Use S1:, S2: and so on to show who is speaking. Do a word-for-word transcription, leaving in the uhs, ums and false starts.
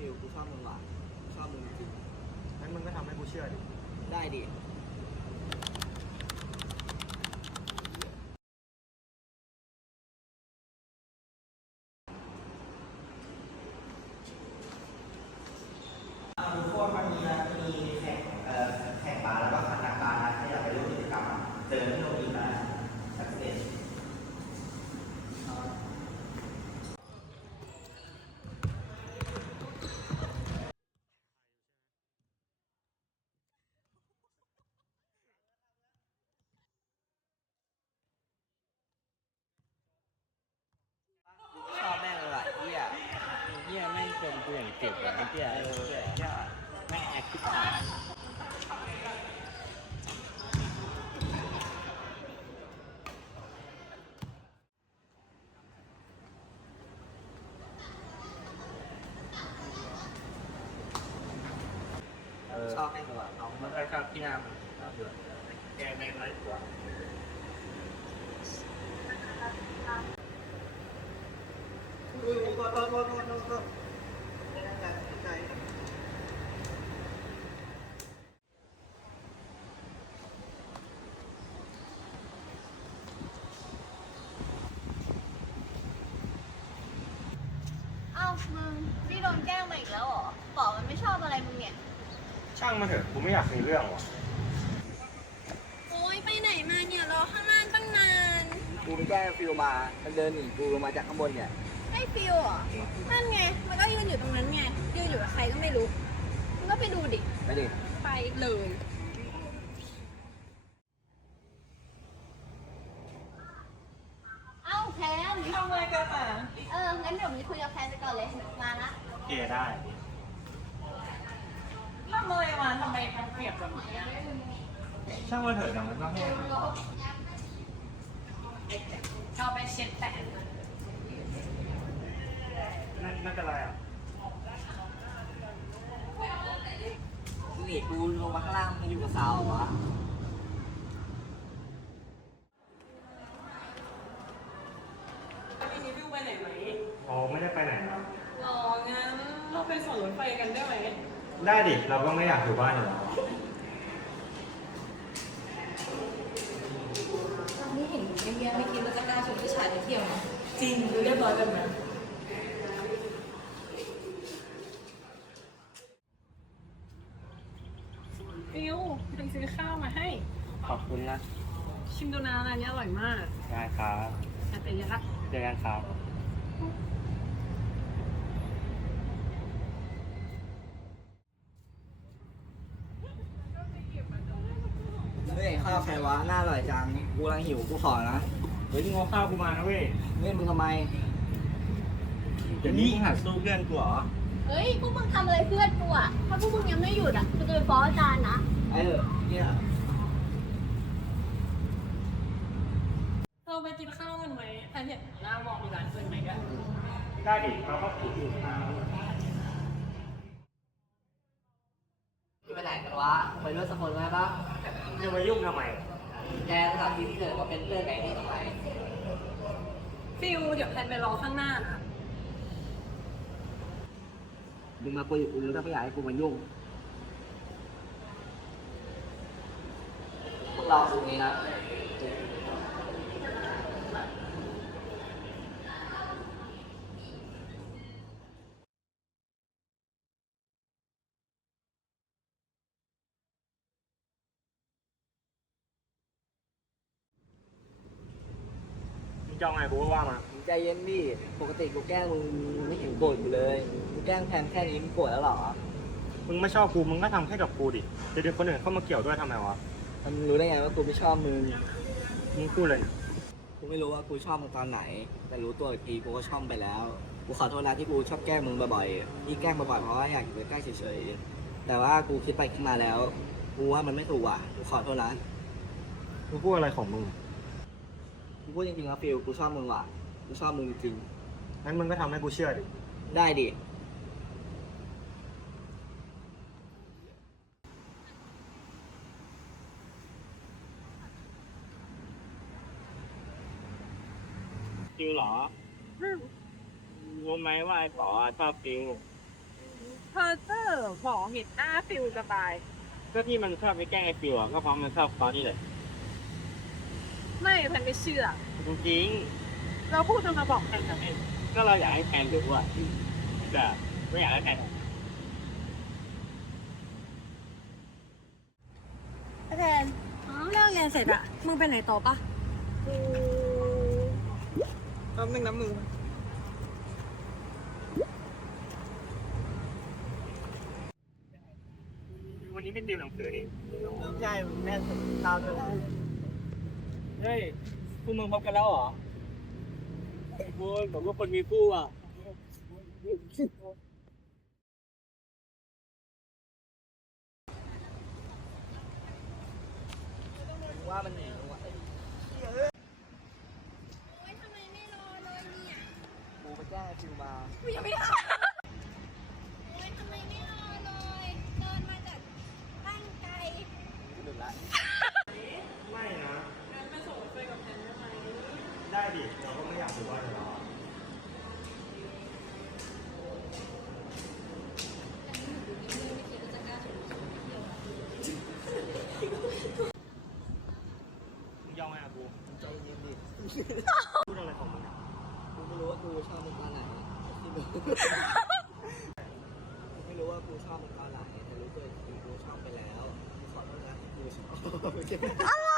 S1: ฟิลกูชอบมึงว่ะกูชอบมึงจริง
S2: งั้นมึงก็ทำให้กูเชื่อดิ
S1: ได้ดิ
S3: ทุกคนวันนี้นะจะมีแข่งเอ่อแข่งบาสแล้วก็คณะบาสนะถ้าอยากไปร่วมกิจกรรมเจอที่โรงยิมนะสักเซส
S1: ชอบแม่งเลยว่ะเฮียเฮียแม่งเป็นกูอย่างเจ็บเลยไอ้เฮียเออเฮียแม่งแอคทิฟชอบแม่งเลยว่ะน้องมันก็ชอบที่หน้ามันแกแม่งน้อยกว่าอุ้ยโทษโทษโทษโทษโทษไม่ได้ใจใจ
S4: เอ้ามึงนี่โดนแกล้งมาอีกแล้วเหรอบอกมันไม่ชอบอะไรมึงเนี่ย
S2: ช่างมาเถอะกูไม่อยากมีเรื่องว่ะ
S4: โอ๊ยไปไหนมาเนี่ยรอข้างล่างตั้งนาน
S1: กูไปแกล้งฟิลมา มันเดินหนีกูลงมาจากข้างบนเนี่ย
S4: ไอ้ฟิวเหรอนั่นไงมันก็ยืนอยู่ตรงนั้นไงยืนอยู่กับใครก็ไม่รู้มึงก็ไปดูดิ
S1: ไปดิ
S4: ไปเลยเอ้าแพนทำอะไรกันอ่ะเอองั้นเดี๋ยวมีคุยกับแพนไปก่อนเลยมาละ
S2: เกได้
S5: ทำอะไรมาทำไมมันเปียกแบบนี้อะ
S2: ช่างมาเถอะนะมันก็แห้ง
S5: ชอบไปเช็ดแตะ
S2: นั่นนั่นเป็นไรอ่ะ
S1: หนีกูลงมาข้างล่างมันอยู่กับสาวเหรอวะ
S5: วันนี้ฟิวไปไหนไหม
S2: อ๋อไม่ได้ไปไหนนะ
S5: รองั้นเราไปสวนรถไฟกันได้ไหม
S2: ได้ดิ เราก็ไม่อยากอยู่บ้านอยู่แล้ว
S5: นี่เห็นเงี้ยไม่คิดว่าจะกล้าชวนผู้ชายไปเที่ยวนะจริงดูเรียบร้อยแบบนั้นฟิวไปซื้อข้าวมาให้
S2: ขอบคุณนะ
S5: ชิมโดนาร้านนี้อร่อยมาก
S2: ได้ครับ
S5: แต่เป็นยังไง
S2: เจอกันครับ
S1: เฮ้ยข้าวใครวะน่าอร่อยจัง กูกำลังหิวกูขอนะ
S2: เฮ้ยมึงเอาข้าวกูมานะเว้ย
S1: เฮ้ยมึงทำไม
S2: เดี๋ยวนี้มึงหัดสู้เพื่อนกูเหรอ
S4: เฮ้ยพวกมึงทำอะไรเพื่อนกูอ่ะถ้าพวกมึงยังไม่หยุดอ่ะกูจะไปฟ้องอาจารย์นะ
S1: ไอ้เออเนี่ย
S5: เราไปกินข้าวกันไหมแทนเห็นหน้ามองมีร้านอื่นไหมกัน
S2: ได้ดิ เราก็ถูกอยู่นะ
S1: ไปไหนกันวะ ไปด้วยสักคนไหมปะ
S2: จะมายุ่งทำไม
S1: แกสถานที่ที่เกิดก็เป็นเพื่อนกับไอ้นี่ทำไม
S5: ฟิวเดี๋ยวแพนไปรอข้างหน้านะ
S1: มึงมาคุยกับกูแล้วไม่อยากให้กูมายุ่ง พวกเราตรงนี้นะ
S2: มึงจะเอาไงกูก็ว่ามา
S1: มึงใจเย็นดิ ปกติกูแกล้งมึงไม่เห็นโกรธกูเลยกูแกล้งแทนแค่นี้มึงโกรธแล้วเหรอ
S2: มึงไม่ชอบกู มึงก็ทำแค่กับกูดิจะดึงคนอื่นเข้ามาเกี่ยวด้วยทำไมวะ
S1: มันรู้ได้ไงว่ากูไม่ชอบมึง
S2: มึงพูดเลย
S1: กูไม่รู้ว่ากูชอบมึงตอนไหน แต่รู้ตัวอีกทีกูก็ชอบไปแล้ว กูขอโทษนะที่กูชอบแกล้งมึงบ่อยๆที่แกล้งบ่อยๆเพราะว่าอยากอยู่ใกล้ๆเฉยๆ แต่ว่ากูคิดไปคิดมาแล้ว กูว่ามันไม่ถูกอ่ะ กูขอโทษนะ
S2: มึงพูดอะไรของมึง
S1: กูพูดจริงๆนะฟิลกูชอบมึงว่ะ กูชอบมึงจริง
S2: งั้นมึงก็ทำให้กูเชื่อดิ
S1: ได้ดิ
S6: จริงเหรอรู้ไหมว่าไอ้ป๋อชอบจริง
S5: เธอเจอบอกเห็นหน้าฟิลจะตาย
S2: ก็ที่มันชอบไปแกล้งไอ้ฟิวอะก็เพราะมันชอบตอนนี้เลย
S5: ไม่แพนไม่เชื่อ
S2: จริง
S5: เราพูดจะมาบอกแพนทำไม
S2: ๆก็เราอยากให้แฟนรู้อะแต่ไม่อยากให้แฟน
S5: แพนเรื่องเรียนเสร็จอะมึงไปไหนต่อปะ
S1: แป๊บนึงนะมึง
S2: วันนี้ไม่ติวหนังสือนี่
S1: ใช่แม่ถึงข้าวด้วย
S2: เฮ้ยพวกมึงพบกันแล้วเหรอพูดผมว่าคนมีคู่อ่ะ
S1: ว่ามันหนีว่ะ
S4: โอ๊ยทำไมไม่รอเลยเนี่ย
S1: กูไปแก้ฟิวมา
S4: กูยังไม่ทำโอ๊ยทำไมไม่รอเลย เดินมาจากตั้งไกล
S1: กูหลุดละ
S2: ไม่นะ
S5: งั้นไปส่งไปกับแพนได้ไหม
S2: ได้ดิเราก็ไม่อยากรู้ว่าจะรอ มึงยอมไหมอะกู
S1: ใจเย็นดิ
S2: พูดอะไรของมึงอะ
S1: กูไม่รู้ว่ากูชอบมึงตอนไหนที่มึงกูไม่รู้ว่ากูชอบมึงตอนไหนแต่รู้ตัวอีกทีกูชอบไปแล้วกูขอโทษนะที่กูชอบ
S4: อะไร